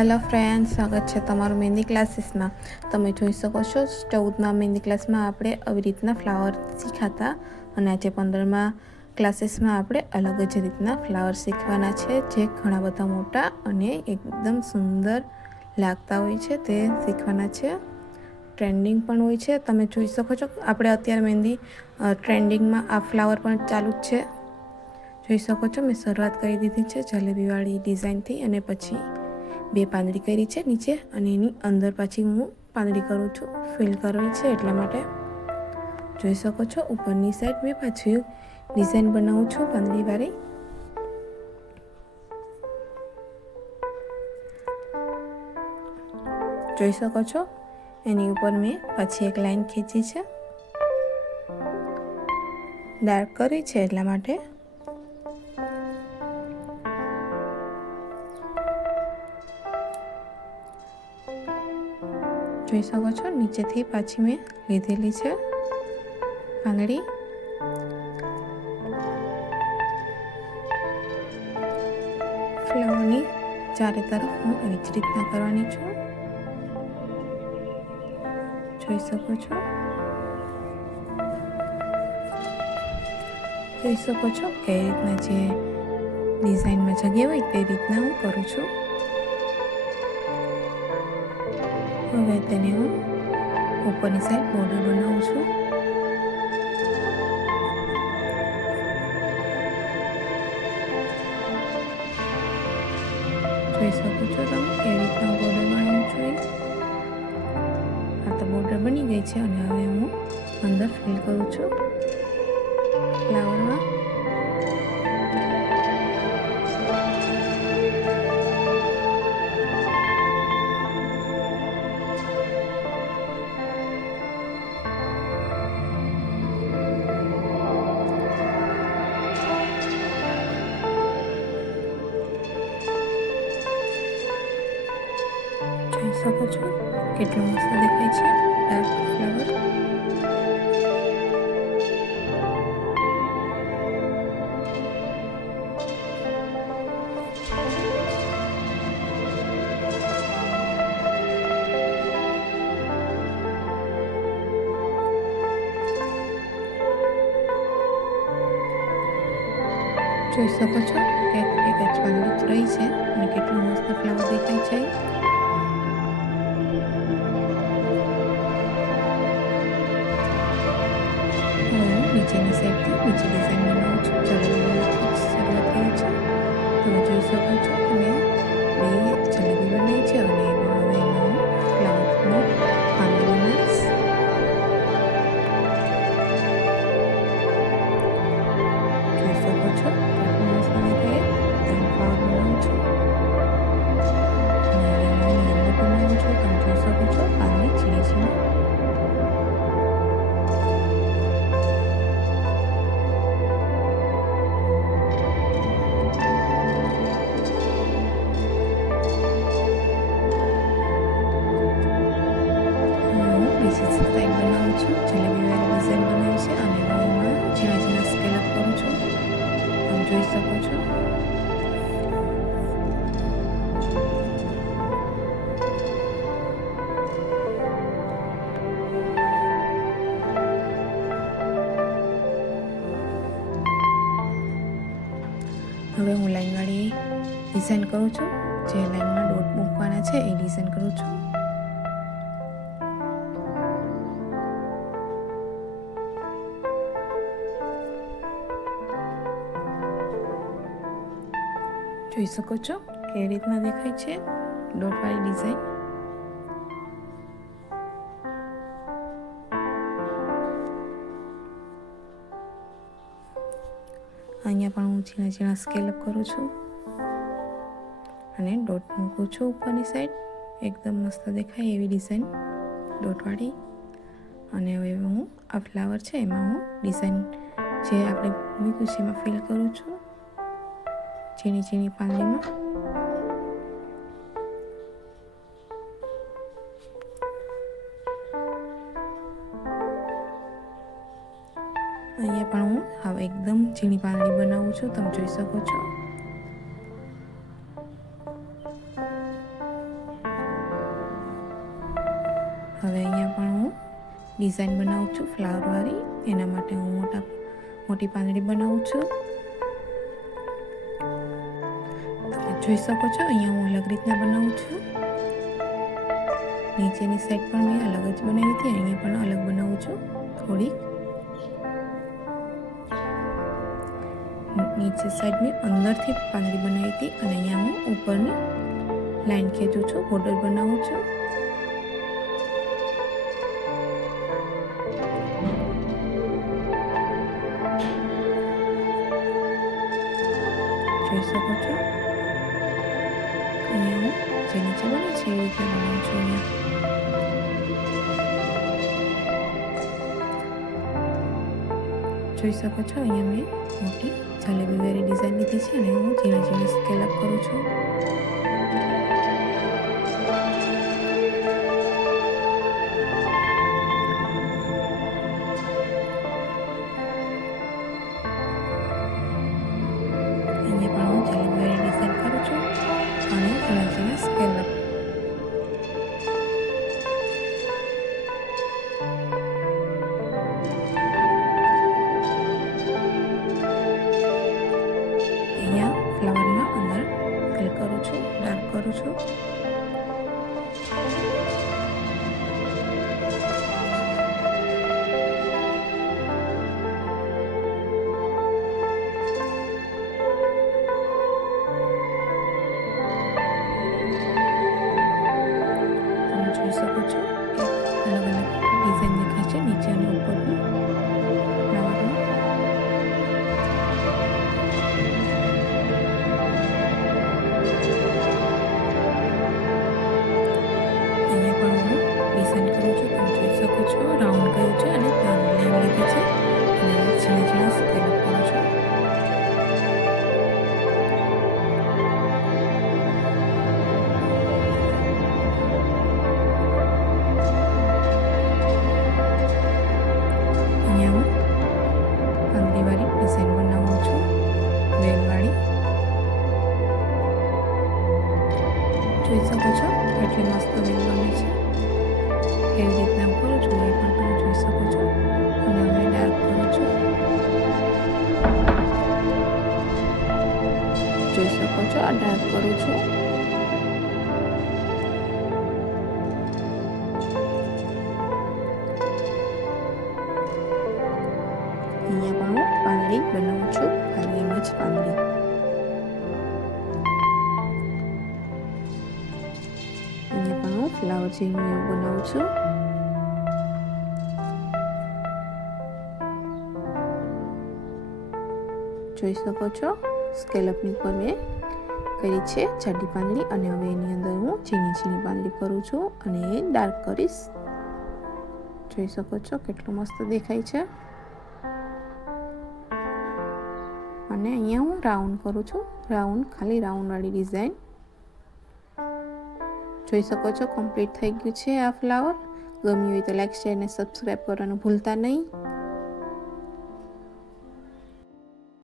Hello friends, સ્વાગત છે તમારું મહેંદી ક્લાસીસમાં. તમે જોઈ શકો છો 14મા મહેંદી ક્લાસમાં આપણે આવી રીતના ફ્લાવર શીખાતા, અને આજે 15મા ક્લાસીસમાં આપણે અલગ જ રીતના ફ્લાવર શીખવાના છે, જે ઘણા બધા મોટા અને એકદમ સુંદર લાગતા હોય છે. તે શીખવાના છે. ટ્રેન્ડિંગ પણ હોય છે. તમે જોઈ શકો છો આપણે અત્યારે મહેંદી ટ્રેન્ડિંગમાં આ ફ્લાવર પણ ચાલુ જ છે. જોઈ શકો છો મેં શરૂઆત કરી દીધી છે જલેબીવાળી ડિઝાઇનથી, અને પછી 2 પાંદડી કરી છે નીચે, અને એની અંદર પાછી હું પાંદડી કરું છું. ફિલ કરવી છે એટલા માટે. જોઈ શકો છો ઉપરની સાઈડ મેં પાછી ડિઝાઇન બનાવું છું પાંદડીવાળી. જોઈ શકો છો એની ઉપર મેં પાછી એક લાઈન ખીંચી છે, ડાર્ક કરી છે એટલા માટે. જોઈ શકો છો નીચેથી પાછી મેં લીધેલી છે પાંદડી. ફ્લાવરની ચારે તરફ હું એવી જ રીતના કરવાની છું. જોઈ શકો છો કઈ રીતના જે ડિઝાઇનમાં જગ્યા હોય તે રીતના હું કરું છું. હવે તેને હું ઉપરની સાઈડ બોર્ડર બનાવું છું. જોઈ શકો છો તમે કેવી રીતના બોર્ડર બનાવવું જોઈએ. આ તો બોર્ડર બની ગઈ છે, અને હવે હું અંદર ફિલ કરું છું ફ્લાવરમાં. જોઈ શકો છો કેટલું મસ્ત દેખાય છે ડાર્ક ફ્લાવર. જોઈ શકો છો કે એક જ પાંદડી રહી છે, અને કેટલું મસ્ત ફ્લાવર દેખાય છે. નીચેની સાઈડથી બીજી ડિઝાઇન બનાવું છું. જલેબીવાળીથી શરૂઆત કરી છે. તમે જોઈ શકો છો કે મેં 2 જલેબી બનાવી છે, અને હવે એમાં હું ફ્લાવરનું પાંદડી બનાવીશ. જોઈ શકો છો કેટલું મસ્ત દેખાય. 3 ફ્લાવર બનાવું છું, અને હવે હું એની અંદર બનાવું છું. તમે જોઈ શકો છો પાંદડી ઝીણી ઝીણી. બીજી સાઈડ બનાવું છું. જલેબીવાળી ડિઝાઇન બનાવી છે, અને હું એમાં ઝીણા ઝીણા સ્કેલ અપ કરું છું. તમે જોઈ શકો છો. હવે હું લાઈનવાળી ડિઝાઇન કરું છું. જે લાઈનમાં ડોટ મૂકવાના છે એ ડિઝાઇન કરું છું. જોઈ શકો છો કેવી રીતના દેખાય છે ડોટવાળી ડિઝાઇન. અહીંયા પણ હું ઝીણા ઝીણા સ્કેલ અપ કરું છું, અને ડોટ મૂકું છું ઉપરની સાઈડ. એકદમ મસ્ત દેખાય એવી ડિઝાઇન ડોટવાળી. અને હવે હું આ ફ્લાવર છે એમાં હું ડિઝાઇન જે આપણે મૂક્યું છે એમાં ફિલ કરું છું ઝીણી ઝીણી પાંદડીમાં. અહીંયા પણ હું હવે એકદમ ઝીણી પાંદડી બનાવું છું. તમે જોઈ શકો છો. ડિઝાઇન બનાવું છું ફ્લાવરવાળી. એના માટે હું મોટી પાંદડી બનાવું છું. તમે જોઈ શકો છો અહીંયા હું અલગ રીતના બનાવું છું. નીચેની સાઈડ પણ મેં અલગ જ બનાવી હતી, અહીંયા પણ અલગ બનાવું છું. થોડીક નીચે સાઈડ મેં અંદરથી પાંદડી બનાવી હતી અને અહીંયા હું ઉપરની લાઈન ખેંચું છું, બોર્ડર બનાવું છું. જોઈ શકો છો અહીંયા હું જે નીચે બને છે એવી રીતે બનાવું છું. અહીંયા જોઈ શકો છો અહીંયા મેં મોટી જલેબી વેરી ડિઝાઇન લીધી છે અને હું ઝીણા ઝીણા સ્કેલ અપ કરું છું. કરું છું. તમે જોઈ શકો છો કે અલગ અલગ ડિઝાઇન દેખાય છે નીચે અને ઉપરની ફ્લાવરમાં. રાઉન્ડ કર્યું છે અને લાઈન લીધી છે અને ઝીણા ઝીણા સ્કેલ અપ કરું છું. અહીંયા હું પાંદડીવાળી ડિઝાઇન બનાવું છું, વેલવાળી. જોઈ શકો છો કેટલી મસ્ત વેલ બને છે. કેવી રીતના હું કરું છું એ પણ તમે જોઈ શકો છો. અને હવે ડાર્ક કરું છું. જોઈ શકો છો આ ડાર્ક કરું છું. અહીંયા પણ હું પાંદડી બનાવું છું, ખાલી એમ જ પાંદડી. અહીંયા પણ હું ફ્લાવર જેવું એવું બનાવું છું. જોઈ શકો છો સ્કેલઅપની ઉપર મેં કરી છે જાડી પાંદડી અને હવે એની અંદર હું ઝીણી ઝીણી પાંદડી કરું છું અને એ ડાર્ક કરીશ. જોઈ શકો છો કેટલું મસ્ત દેખાય છે. અને અહીંયા હું રાઉન્ડ કરું છું, રાઉન્ડ ખાલી રાઉન્ડવાળી ડિઝાઇન. જોઈ શકો છો કમ્પ્લીટ થઈ ગયું છે આ ફ્લાવર. ગમ્યું હોય તો લાઈક શેર અને સબસ્ક્રાઈબ કરવાનું ભૂલતા નહીં.